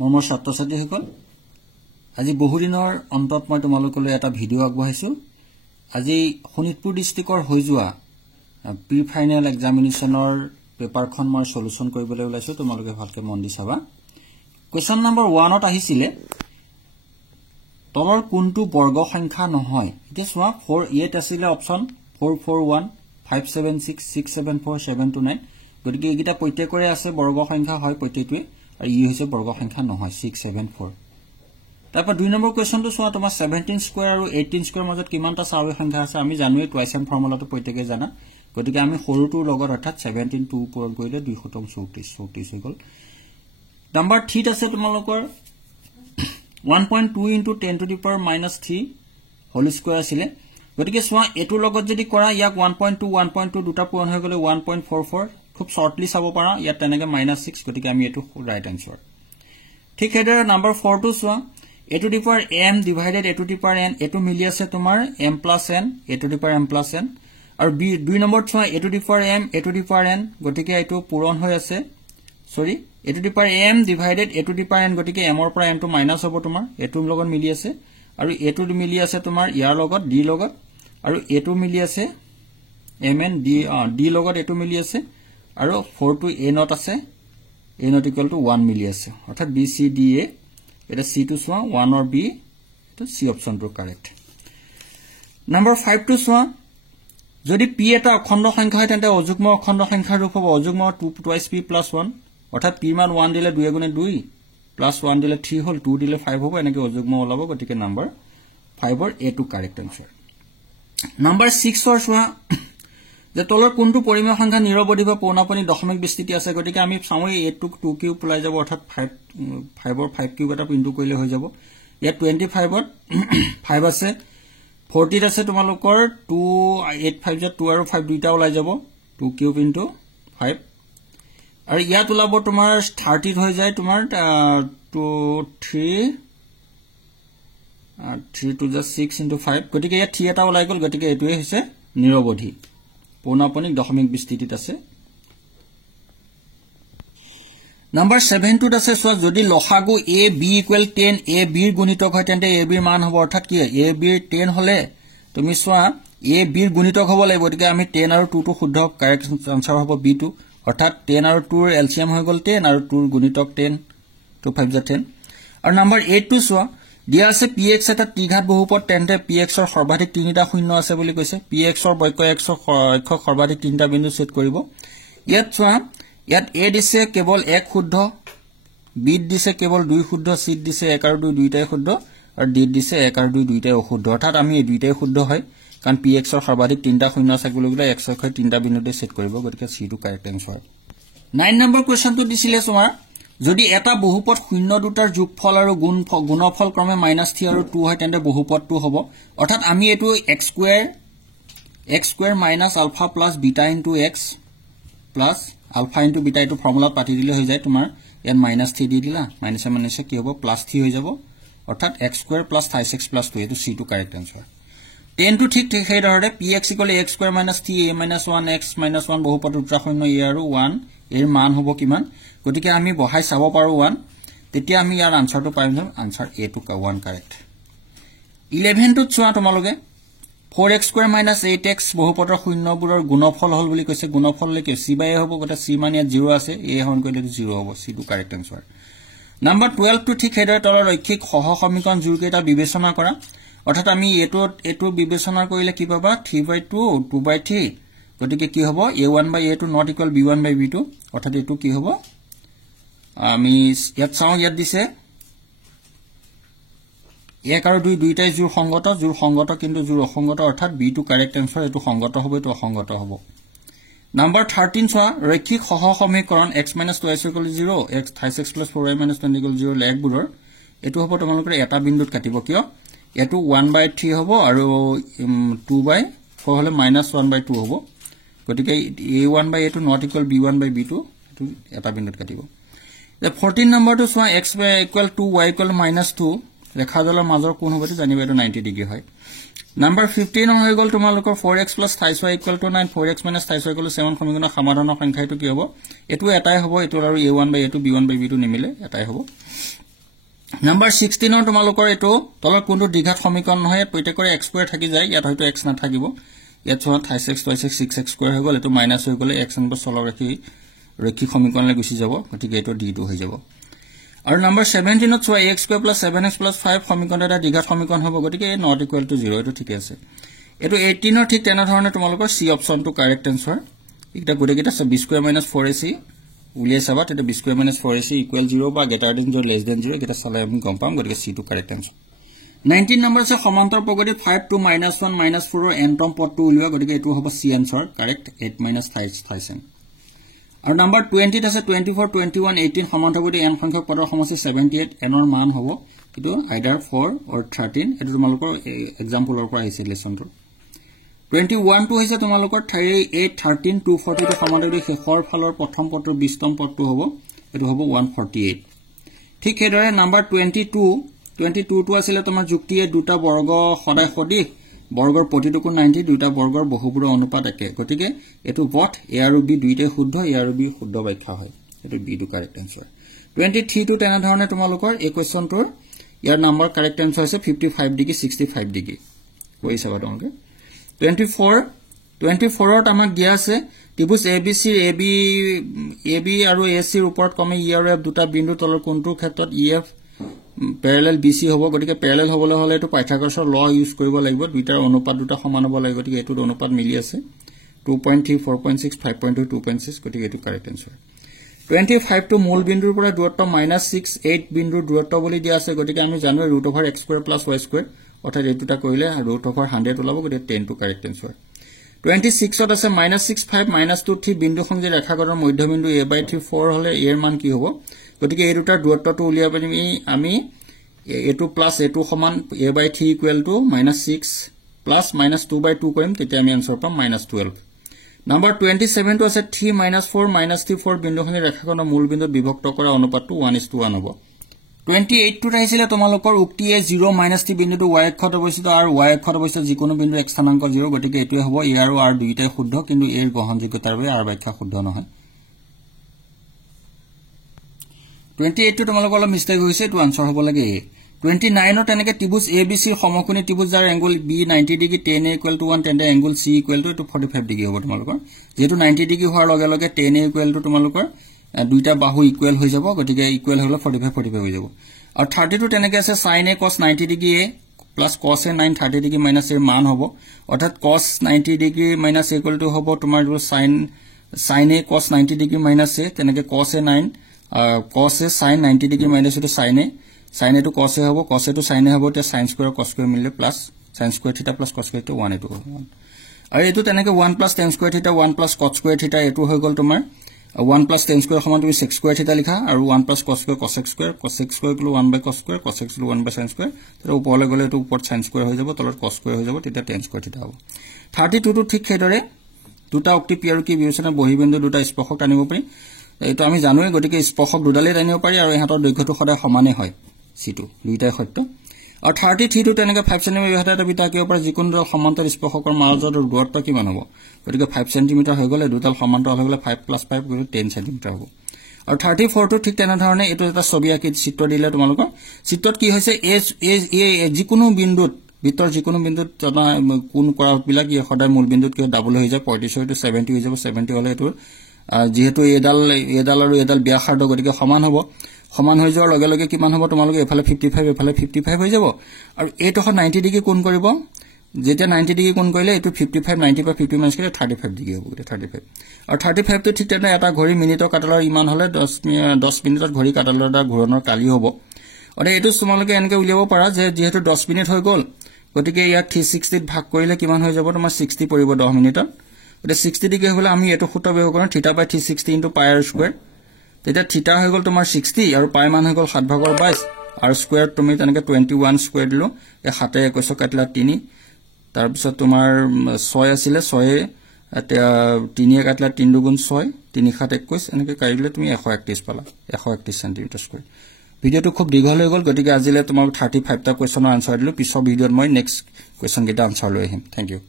মোৰ ছাত্ৰ-ছাত্ৰীসকল আজি বহুদিনৰ অন্তত মই তোমালোকলৈ এটা ভিডিঅ' আগবঢ়াইছো আজি শোণিতপুৰ ডিস্ট্ৰিক্টৰ হৈ যোৱা প্ৰি ফাইনেল এক্সামিনেশনৰ পেপাৰখন মই সলিউশন কৰিবলৈ ওলাইছো তোমালোকে ভালকৈ মন দি চাবা কোৱেশ্চন নম্বৰ 1 ত আহিছিলে তলৰ কোনটো বৰ্গ সংখ্যা নহয় এতিয়া চোৱা 48 আছিল অপচন 441 576 674 729 গতিকে এইটা প্ৰত্যেকৰে আছে বৰ্গ সংখ্যা হয় প্ৰত্যেকটোৱে আৰু ই হৈছে বৰ্গ সংখ্যা নহয় 674 তাৰপৰ 2 নম্বৰ কোৱেশ্চনটো চোৱা তোমাৰ 17 স্কয়াৰ আৰু 18 স্কয়াৰ মাজত কিমানটা স্বাভাৱিক সংখ্যা আছে আমি জানোৱে টুৱাইছ ফৰ্মুলাটো প্ৰত্যেকৰে জানা গতিকে আমি সৰুটোৰ লগত অৰ্থাৎ 17 টু ওপৰত গইলে 234 হৈ গল নম্বৰ 3 আছে তোমালোকৰ 1.2 into 10 to the power minus 3 whole square আছিল গতিকে চোৱা এটো লগত যদি কৰা ইয়াক 1.2 দুটা পূৰণ হৈ গলে 1.44 খুব শৰ্টলি চাব পাৰা ইয়াত তেনেকে -6 গতিকে আমি এটো ৰাইট আনসাৰ ঠিক হেডৰ নম্বৰ 4 টো চোৱা a to the power m divided a to the power n এটো মিলি আছে তোমাৰ m plus n a to the power m plus n আৰু b 2 নম্বৰ চোৱা a to the power m a to the power n গতিকে এটো পূৰণ হৈ আছে সৰি a to the power m divided a to the power n গতিকে m ৰ পৰা n টো মাইনাস হ'ব তোমাৰ এটোৰ লগত মিলি আছে আৰু এটো মিলি আছে তোমাৰ ইয়াৰ লগত d লগত আৰু এটো মিলি আছে mn d লগত এটো মিলি আছে আৰু 4 to a not আছে a not equal to 1 মিলি আছে অৰ্থাৎ b c d a এটা c to চোৱা 1 or b তো c অপচন টো কাৰেক্ট নম্বৰ 5 to চোৱা যদি p এটা অখণ্ড সংখ্যা হয় তেন্তে অযুগ্ম অখণ্ড সংখ্যাৰ ৰূপ হ'ব অযুগ্ম 2 twice p plus 1 অৰ্থাৎ p মান 1 দিলে 2 গুণে 2 plus 1 দিলে 3 হল 2 দিলে 5 হ'ব এনেকৈ অযুগ্ম ওলাব গতিকে নম্বৰ 5 ৰ a to correct answer number 6 ৰ চোৱা যে তলৰ কোনটো পৰিমেয় সংখ্যা নিৰৱধি বা পৌনঃপুনিক দশমিক বিস্তৃতি আছে গতিকে আমি চামই a টু 2 কিউব ওলাই যাব অৰ্থাৎ 5 ৰ 5 কিউব এটা ইনটু কৰিলে হৈ যাব ইয়াত 25 ত 5 আছে 40 আছে তোমালোকৰ 2 8 5 ত 2 আৰু 5 দুইটা ওলাই যাব 2 কিউব ইনটু 5 আৰু ইয়াত ওলাব তোমাৰ 30 হৈ যায় তোমাৰ 2 3 to the 6 into 5 গতিকে ইয়াত 3 এটা ওলাই গল গতিকে এটোৱে হৈছে নিৰৱধি পৌনঃপুনিক দশমিক বিস্তৃতিত আছে নম্বৰ 7 টোত আছে সো যদি লসাগু a b = 10 a b ৰ গুণিতক হয় তেন্তে a b ৰ মান হ'ব অৰ্থাৎ কি a b ৰ 10 হলে তুমি সোৱা a b ৰ গুণিতক হ'ব লাগিব গতিকে আমি 10 আৰু 2 টো শুদ্ধ কাৰেক্ট আনসাৰ হ'ব b টো অৰ্থাৎ 10 আৰু 2 ৰ এলসিএম হৈ গল 10 আৰু 2 ৰ গুণিতক 10 2 5 * 10 আৰু নম্বৰ 8 টো সোৱা দিয়া আছে px এটা ত্ৰিঘাত বহুপদ তেন্তে px ৰ সৰ্বাধিক তিনিটা শূন্য আছে বুলি কৈছে px ৰ বক্ৰ x অক্ষ সৰ্বাধিক তিনিটা বিন্দু সেট কৰিব ইয়াত সোৱা ইয়াত a দিছে কেৱল 1 শুদ্ধ b দিছে কেৱল 2 শুদ্ধ c দিছে 1 আৰু 2 দুইটাই শুদ্ধ আৰু d দিছে 1 আৰু 2 দুইটাই অশুদ্ধ অৰ্থাৎ আমি এই দুইটাই শুদ্ধ হয় কাৰণ px ৰ সৰ্বাধিক তিনিটা শূন্য আছে বুলি গলে x অক্ষৰ তিনিটা বিন্দুতে সেট কৰিব গতিকে c to correct answer 9 number কোৱেশ্চনটো দিছিলে তোমাৰ যদি এটা বহুপদ শূন্য দুটাৰ যোগফল আৰু গুণফল ক্ৰমে -3 আৰু 2 হয় তেন্তে বহুপদটো হ'ব অৰ্থাৎ আমি এটো x square minus alpha plus beta into x plus alpha into beta এটো ফৰ্মুলাত পাতি দিলে হৈ যায় তোমাৰ ইয়াত -3 দি দিলা মাইনাসে কি হ'ব +3 হৈ যাব অৰ্থাৎ x square plus 5x plus 2 এটো c টু কাৰেক্ট আনসাৰ 10 টো ঠিক সেই ধৰণে px = x square - 3a - 1x - 1 বহুপদ দুটা শূন্য a আৰু 1 এৰ মান হ'ব কিমান গতিকে আমি বহাই চাব পাৰো 1 তেতিয়া আমি ইয়াৰ আনসাৰটো পাইম আনসাৰ a টু 1 কাৰেক্ট 11 টো চোৱা তোমালোকে 4x স্কয়াৰ - 8x বহুপদৰ শূন্যবোৰৰ গুণফল হল বুলি কৈছে গুণফল লেকে c বাই a হ'ব গটা c মান ইয়াত 0 আছে a হন কৰিলে 0 হ'ব c to correct answer number 12 টো ঠিক হেডৰ তলৰ ৰৈখিক সহ সমীকৰণ জোৰকেইটা বিবেচনা কৰা অৰ্থাৎ আমি এটো বিবেচনা কৰিলে কি পাবা 3/2 2/3 গতিকে কি হ'ব a1/a2 not equal b1/b2 অৰ্থাৎ এটো কি হ'ব আমি ইয়াত চাও ইয়াত দিছে 1 আৰু 2 দুইটাই জোৰ সংগত কিন্তু জোৰ অসংগত অৰ্থাৎ b টু কাৰেক্ট আনসাৰ এটো সংগত হ'ব এটো অসংগত হ'ব নম্বৰ 13 চোৱা ৰৈখিক সহ সমীকৰণ x - 2y = 0 x 5x + 4y - 20 = 0 লেগবোৰৰ এটো হ'ব তোমালোকৰ এটা বিন্দুত কাটিব কিয় এটো 1/3 হ'ব আৰু 2/4 হলে -1/2 হ'ব গতিকে a1/a2 not equal b1/b2 এটো এটা বিন্দুত কাটিব 14 নম্বৰটো চোৱা x = 2 y = -2 ৰেখাডালৰ মাজৰ কোণ হ'ব জানিবা এটো 90 ডিগ্ৰী হয় নম্বৰ 15 হৈ গল তোমালোকৰ 4x + 5y = 9 4x - 5y = 7 সমীকৰণৰ সমাধানৰ সংখ্যা এটো কি হ'ব এটো এটাই হ'ব এটো আৰু a1/a2 b1/b2 নিমিলে এটাই হ'ব নাম্বাৰ 16 তোমালোকৰ এটো তলৰ কোনটো দ্বিঘাত সমীকৰণ নহয় প্ৰত্যেকৰে x স্কয়াৰ থাকি যায় ইয়াত হয়তো x না থাকিব ইয়াত চোৱা 5x 2x 6x স্কয়াৰ হৈ গল এটো মাইনাস হৈ গলে x নম্বৰ চলৰ ৰেখি সমীকৰণলৈ গুচি যাব গতিকে এটো d2 হৈ যাব আৰু নাম্বাৰ 17 ত চোৱা x স্কয়াৰ + 7x + 5 সমীকৰণ এটা দ্বিঘাত সমীকৰণ হ'ব গতিকে not equal to 0 এটো ঠিক আছে এটো 18 ৰ ঠিক তেনে ধৰণে তোমালোকৰ c অপচনটো কাৰেক্ট আনসাৰ এটা গোটেইটা b স্কয়াৰ - 4ac উলিয়াই চাবা তেতে b স্কয়াৰ - 4ac = 0 বা গ্ৰেটাৰ দেন অৰ লেছ দেন 0 এটা চালে আমি গম পাম গতিকে c টো কাৰেক্ট আনসাৰ 19 নম্বৰ আছে সমান্তৰ প্ৰগতি 5 to -1 -4 ৰ n তম পদটো উলিওৱা গতিকে এটো হ'ব c আনসাৰ কাৰেক্ট 8 - 5 আৰু নাম্বাৰ 20 আছে 24 21 18 সমান্তৰ প্ৰগতি n সংখ্যক পদৰ সমষ্টি 78 n ৰ মান হ'ব এটো আইদাৰ 4 অৰ 13 এটো তোমালোকৰ এক্সাম্পলৰ পৰা আহিছে লেসনটো 21 টো হৈছে তোমালোকৰ 38 13 240 টো সমান্তৰাল শেষৰ ফালৰ প্ৰথম পদৰ 20 তম পদটো হ'ব এটো হ'ব 148 ঠিক এদৰে নাম্বাৰ 22 টো আছিল তোমাৰ যুক্তিয়ে দুটা বৰ্গ সদায় সদিশ বৰ্গৰ প্ৰতিটোকো 90 দুটা বৰ্গৰ বহুপুৰ অনুপাত একে গতিকে এটো বট a আৰু b দুইটাই শুদ্ধ a আৰু b শুদ্ধ ব্যাখ্যা হয় এটো b টো কাৰেক্ট আনসাৰ 23 টো তেনে ধৰণে তোমালোকৰ এই কোৱেশ্চনটোৰ ইয়াৰ নম্বৰ কাৰেক্ট আনসাৰ হৈছে 55 ডিগ্ৰী 65 ডিগ্ৰী কৈ চাবা তোমালোকে 24 ত আমাক দিয়া আছে ত্ৰিভুজ ABC AB আৰু AC ৰ ওপৰত কমে E আৰু F দুটা বিন্দু তলৰ কোণটোৰ ক্ষেত্ৰত EF প্যাৰালেল BC হ'ব গতিকে প্যাৰালেল হ'বলৈ হলে এটো পাইথাগোৰাছৰ ল ইউজ কৰিব লাগিব দুটাৰ অনুপাত দুটা সমান হ'ব লাগিব গতিকে এটো অনুপাত মিলি আছে 2.3 4.6 5.2 2.6 গতিকে এটো কাৰেক্ট আনসাৰ 25 টো মূল বিন্দুৰ পৰা দূৰত্ব -6 8 বিন্দুৰ দূৰত্ব বুলি দিয়া আছে গতিকে আমি জানো √x² + y² অৰ্থাৎ এটোটা কৰিলে √100 ওলাব গতিকে 10 টো কাৰেক্ট আনসাৰ 26 ত আছে -65 -2 3 বিন্দু সংযোগী ৰেখাগণৰ মধ্যবিন্দু a/3 4 হলে এৰ মান কি হ'ব গতিকে এই দুটাৰ দূৰত্বটো উলিয়াব পাৰিম আমি a2 + a2 সমান a/3 = -6 প্লাস -2/2 কৰিম তেতিয়া আমি আনসাৰ পাম -12 নাম্বাৰ 27 টো আছে 3 -4 -3 4 বিন্দু সংযোগী ৰেখাগণৰ মূল বিন্দুত বিভক্ত কৰা অনুপাতটো 1:1 হ'ব 28 টো আহিছিল তোমালোকৰ উক্তি a 0 -3 বিন্দুটো y অক্ষত অৱস্থিত আৰু y অক্ষত অৱস্থিত যিকোনো বিন্দু x স্থানাংক 0 গতিকে এটোই হ'ব a আৰু r দুইটাই শুদ্ধ কিন্তু এৰ গ্ৰহণযোগ্যতাৰ বাবে r ব্যাখ্যা শুদ্ধ নহয় 28 টো তোমালোকৰ অলপ মিস্টেক হৈছে এটো আনসাৰ হ'ব লাগে a 29 ত এনেকে ত্ৰিভুজ ABC ৰ সমকোণী ত্ৰিভুজ যাৰ angle B 90 degree tan a = 1 তেন্তে এংগল C = 45 ডিগ্ৰী হ'ব তোমালোকৰ যেটো 90 ডিগ্ৰী হোৱাৰ লগে লগে tan a = তোমালোকৰ দুইটা বাহু ইকুৱেল হৈ যাব গতিকে ইকুৱেল হলে 45 হৈ যাব আৰু 32 তেনেকে আছে sin a cos 90 degree a plus cos a 9 30 degree minus a মান হ'ব অৰ্থাৎ cos 90 ডিগ্ৰী minus a = হ'ব তোমাৰ sin a cos 90 degree minus a তেনেকে cos a 9 cos a sin 90 degree minus to sin a to cos a হ'ব cos a to sin a হ'ব তে sin square cos square মিলিলে plus sin square theta plus cos square to 1 এটো আৰু এটো তেনেকে 1 plus tan square theta 1 plus cos square theta এটো হৈ গল তোমাৰ 1 plus tan square সমান তুমি sec square theta লিখা আৰু 1 plus cos square cos square = 1 by cos square cos = 1 by sin square তাৰ ওপৰলৈ গলে এটো ওপৰত sin square হৈ যাব তলত cos square হৈ যাব তেতিয়া tan square theta হ'ব 32 টো ঠিক সেইদৰে দুটা উক্তি p আৰু q বিবেচনা বহিবিন্দু দুটা স্পৰ্শক টানিব পাৰি এটো আমি জানোৱে গতিকে স্পৰ্শক দুডালে টানিব পাৰি আৰু ইহাতৰ দৈৰ্ঘ্যটো সদায় সমানে হয় c2 দুইটাই সত্য আৰু 33 টো তেনেকে 5 cm এটা বিটা কিয় পৰা যিকোনো সমান্তৰ স্পৰ্শকৰ মাজৰ দূৰত্ব কিমান হ'ব গতিকে 5 cm হৈ গলে দুটাল সমান্তৰ হৈ গলে 5 + 5 = 10 cm হ'ব আৰু 34 টো ঠিক তেনে ধৰণে এটো এটা ছবি আঁকি চিত্ৰ দিলে তোমালোকৰ চিত্ৰত কি হৈছে এ যিকোনো বিন্দুত ভিতৰ যিকোনো বিন্দুত কোন কৰা বিলাক ই সদায় মূল বিন্দুত কিয় ডাবল হৈ যায় 45 to 70 হৈ যাব 70 হলে এটো যেহেতু এডাল আৰু এডাল ব্যাসাৰ্ধ গতিকে সমান হ'ব সমান হৈ যোৱাৰ লগে লগে কিমান হ'ব তোমালোকে এফালে 55 এফালে 55 হৈ যাব আৰু এটো 90 ডিগ্ৰী কোণ কৰিব যেতিয়া 90 ডিগ্ৰী কোণ কৰিলে এটো 55 90 পৰা 50 মাইনাস কৰিলে 35 ডিগ্ৰী হ'ব এটা 35 আৰু 35 টো ঠিক তেনে এটা ঘড়ী মিনিটৰ কাটালৰ ইমান হলে 10 মিনিটত ঘড়ী কাটালৰ দা ঘূৰণৰ কালি হ'ব আৰু এটো তোমালোকে এনেকে উলিয়াব পাৰা যে যেহেতু 10 মিনিট হৈ গল গতিকে ইয়াক 360 ত ভাগ কৰিলে কিমান হৈ যাব তোমাৰ 60 পৰিব 10 মিনিটত এটা 60 ডিগ্ৰী হলে আমি এটো সূত্ৰ ব্যৱহাৰ কৰোঁ থিটা বাই 360 * পাই r স্কয়াৰ তেতিয়া থিটা হৈ গল তোমাৰ 60 আৰু পাই মান হৈ গল 7/22 r স্কয়াৰ তুমি তেনেকে 21 স্কয়াৰ দিলো এ 7 এ 21 কাটিলা 3 তাৰ পিছত তোমাৰ 6 আছিল 6 এতিয়া 3 এ কাটিলা 3 2 * 6 3 7 21 এনেকে কাটিলে তুমি 131 পালা 131 সেন্টিমিটাৰ স্কয়াৰ ভিডিওটো খুব দীঘল হৈ গল গতিকে আজিলে তোমাক 35 টা কোৱেশ্চনৰ আনসাৰ দিলো পিছৰ ভিডিওত মই নেক্সট কোৱেশ্চন কেইটা আনসাৰ লৈ আহিম থ্যাংক ইউ